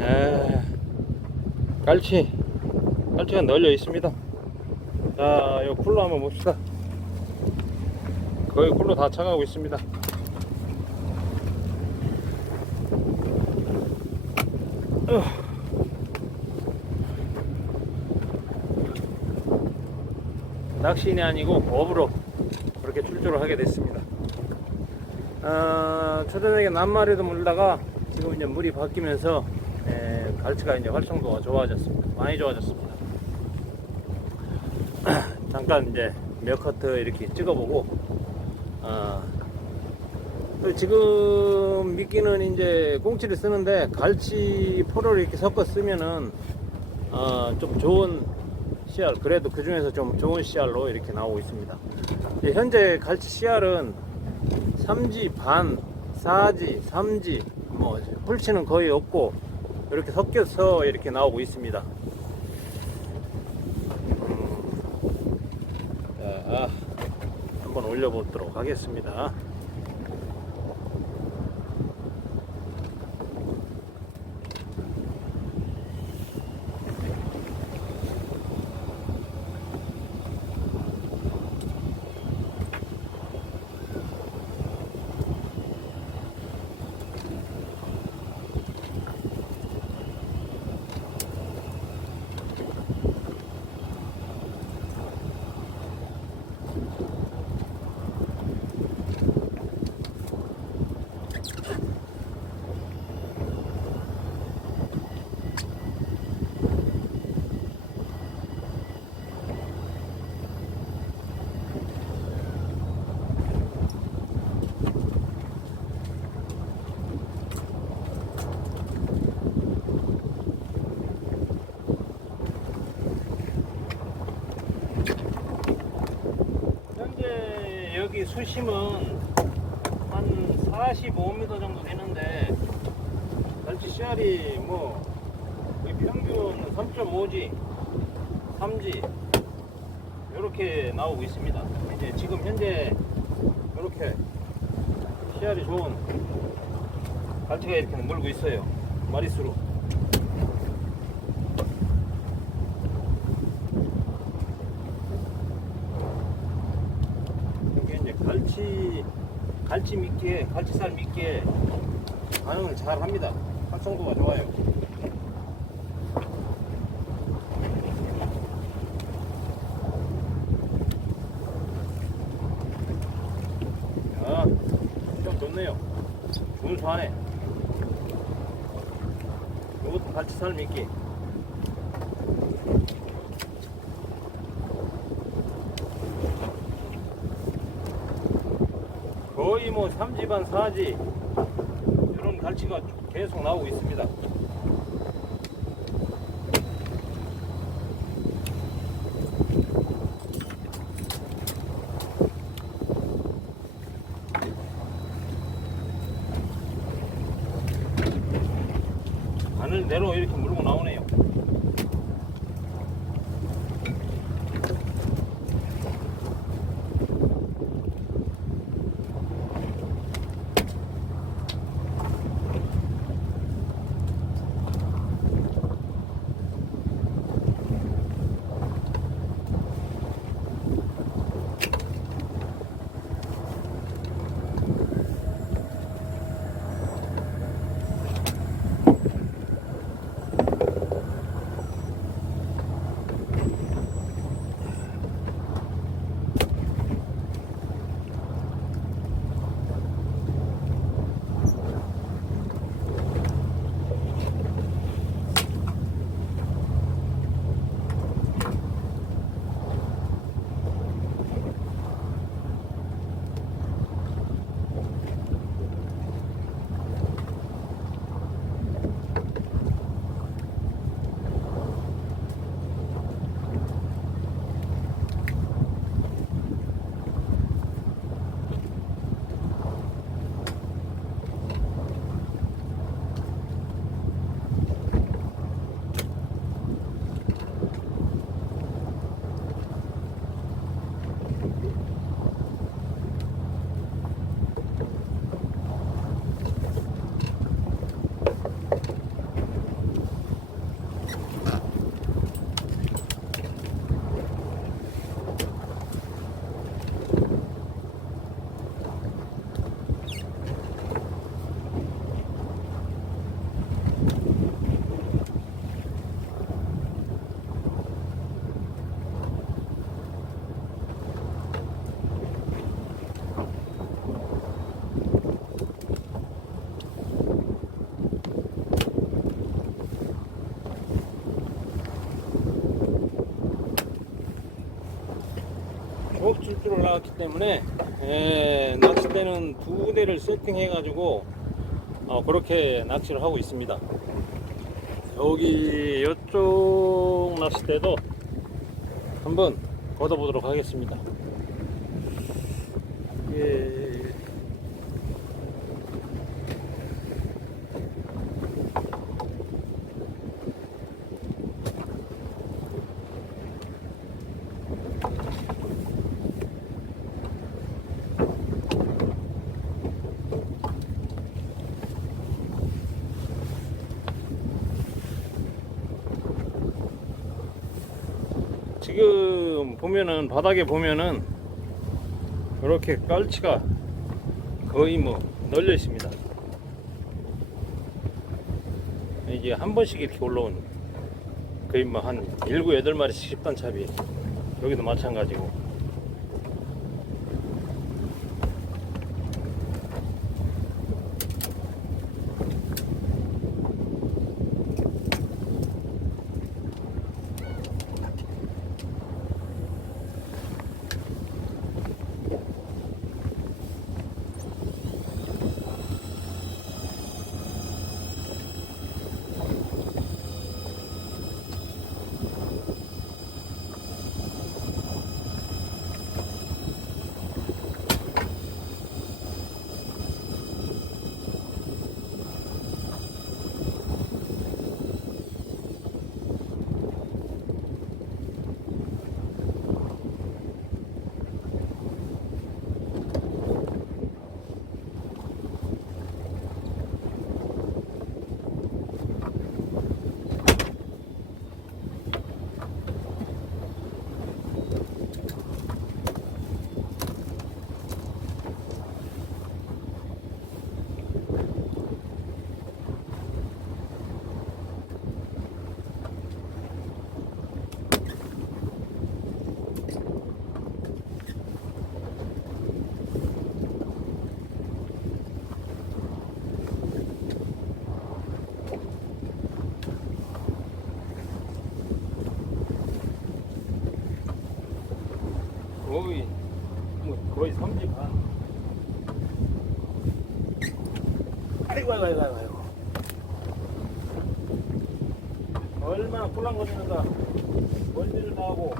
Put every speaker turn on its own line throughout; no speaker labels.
아, 깔치. 깔치가 널려 있습니다. 자 요 쿨로 한번 봅시다. 거의 쿨로 다 차가고 있습니다. 어. 낚시인이 아니고 업으로 그렇게 출조를 하게 됐습니다. 어, 초저녁에 낱마리도 물다가 지금 이제 물이 바뀌면서 에, 갈치가 이제 활성도가 좋아졌습니다. 많이 좋아졌습니다. 잠깐 이제 몇 커트 이렇게 찍어보고 어, 또 지금 미끼는 이제 꽁치를 쓰는데 갈치 포를 이렇게 섞어 쓰면은 어, 좀 좋은 씨알 그래도 그 중에서 좀 좋은 씨알로 이렇게 나오고 있습니다. 현재 갈치 씨알은 3지 반, 4지, 3지, 뭐 풀치는 거의 없고 이렇게 섞여서 이렇게 나오고 있습니다. 음, 자, 한번 올려보도록 하겠습니다. 현재 여기 수심은 한 45m 정도 되는데 갈치 씨알이 뭐 평균 3.5지, 3지 이렇게 나오고 있습니다. 이제 지금 현재 이렇게 씨알이 좋은 갈치가 이렇게 물고 있어요. 마리수로. 이게 이제 갈치 갈치 미끼에 갈치살 미끼에 반응을 잘 합니다. 활성도가 좋아요. 아, 좀 좋네요. 준수하네. 이것도 갈치살 미끼. 거의 뭐 3지반 4지 이런 갈치가 계속 나오고 있습니다. 바늘 내로 이렇게 물고 나오네요. 목줄줄을 나왔기 때문에 에, 낚싯대는 두 대를 세팅해 가지고 어, 그렇게 낚시를 하고 있습니다 여기 이쪽 낚싯대도 한번 걷어보도록 하겠습니다 예. 지금 보면은 바닥에 보면은 이렇게 깔치가 거의 뭐 널려 있습니다. 이게 한 번씩 이렇게 올라온 거의 뭐 한 7, 8마리씩 10단 차비. 여기도 마찬가지고 거의 뭐 거의 3지 반. 아이고 아이고 아이고 아이고. 얼마나 꿀랑거리는가. 멀리를 나오고.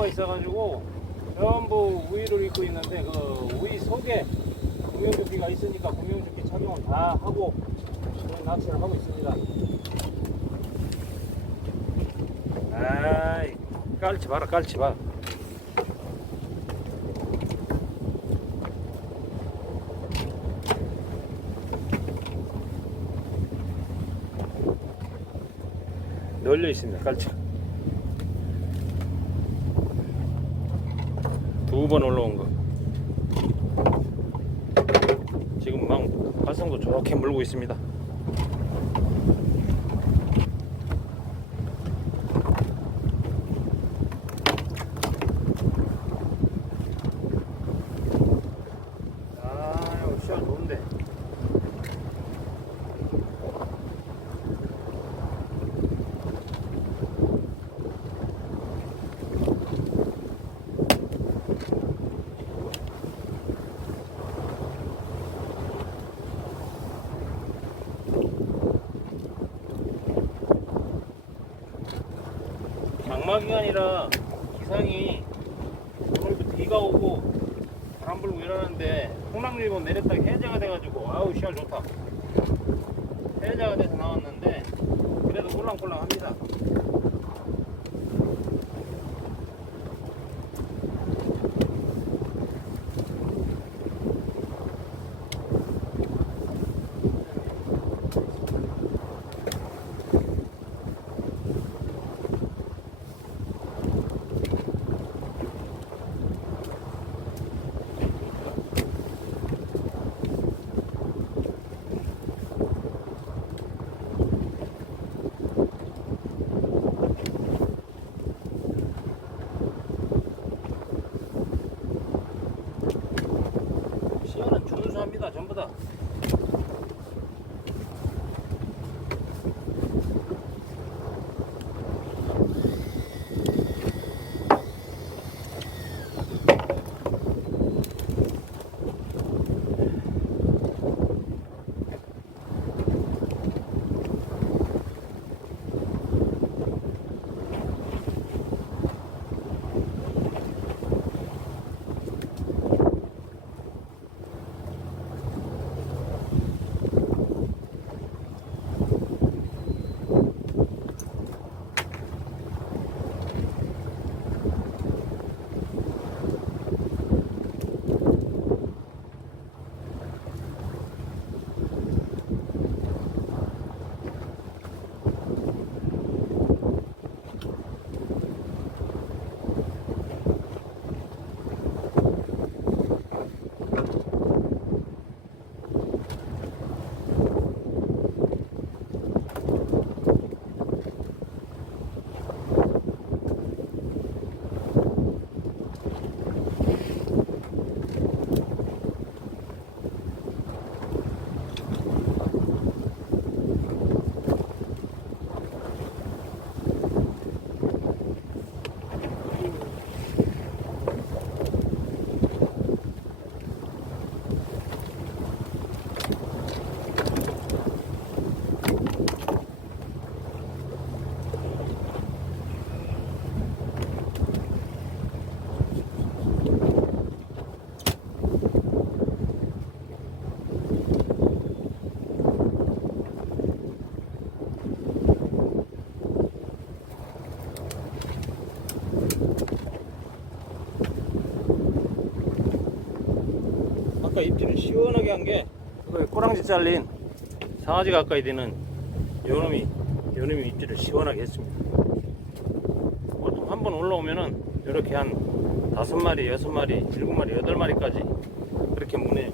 뒤에부가 있어가지고 전부 우위를 입고 있는데 그 우위 속에 구명조끼가 있으니까 구명조끼 착용을 다 하고 그런 낚시를 하고 있습니다. 아이 깔치 봐라 깔치 봐 널려 있습니다. 깔치 두 번 올라온 거. 지금 막 활성도 좋게 물고 있습니다 아유 시간 좋은데 장마 기간이라 기상이 오늘부터 비가 오고 바람 불고 이러는데 풍랑일본 내렸다가 해제가 돼가지고 아우 시야 좋다. 해제가 돼서 나왔는데 그래도 꼴랑꼴랑합니다 시야는 전부 다 아까 입질을 시원하게 한 게 꼬랑지 잘린 상아지 가까이 되는 요놈이 요놈이 입질을 시원하게 했습니다. 보통 한 번 올라오면은 이렇게 한 다섯 마리, 여섯 마리, 일곱 마리, 여덟 마리까지 그렇게 무네요.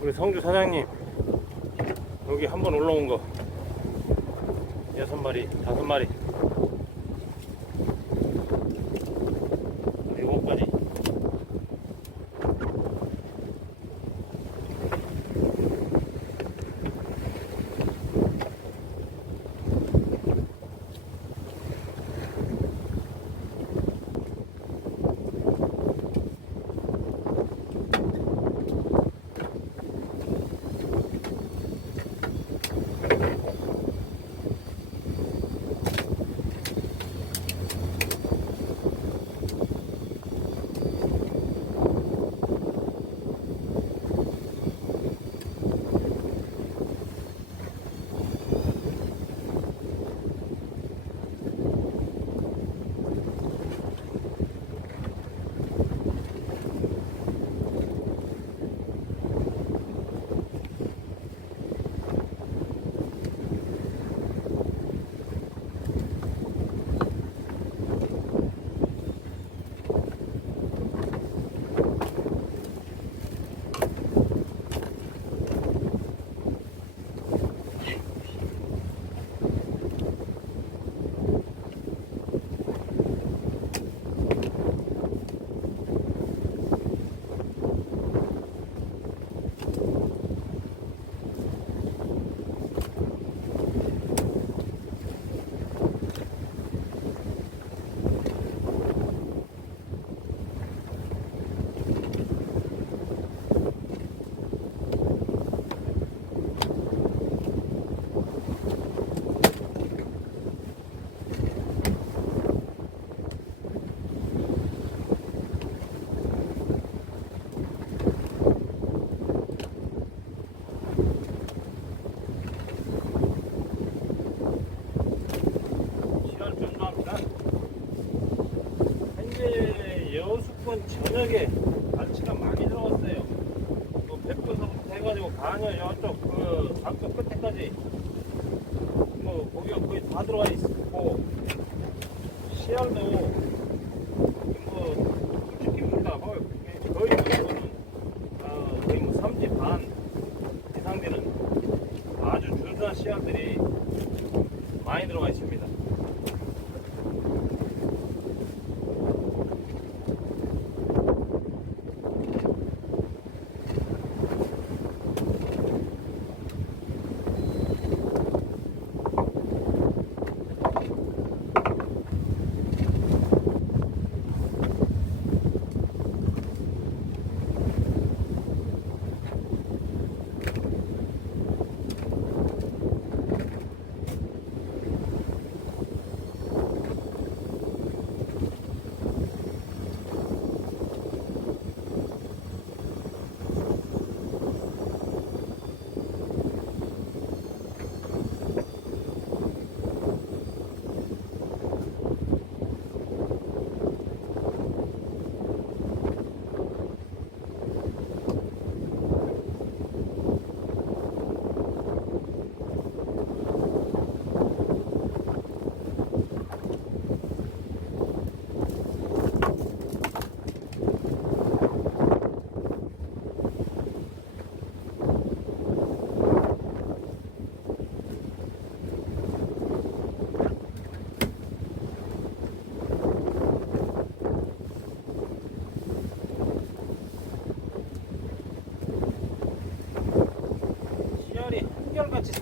우리 성주 사장님 여기 한 번 올라온 거 여섯 마리, 다섯 마리,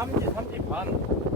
3시, 3시 반.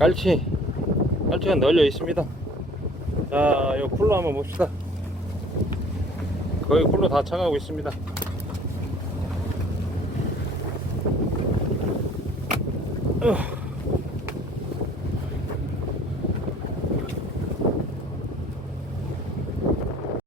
깔치 깔치가 널려 있습니다. 자이 쿨로 한번 봅시다. 거의 쿨로 다 차가고 있습니다.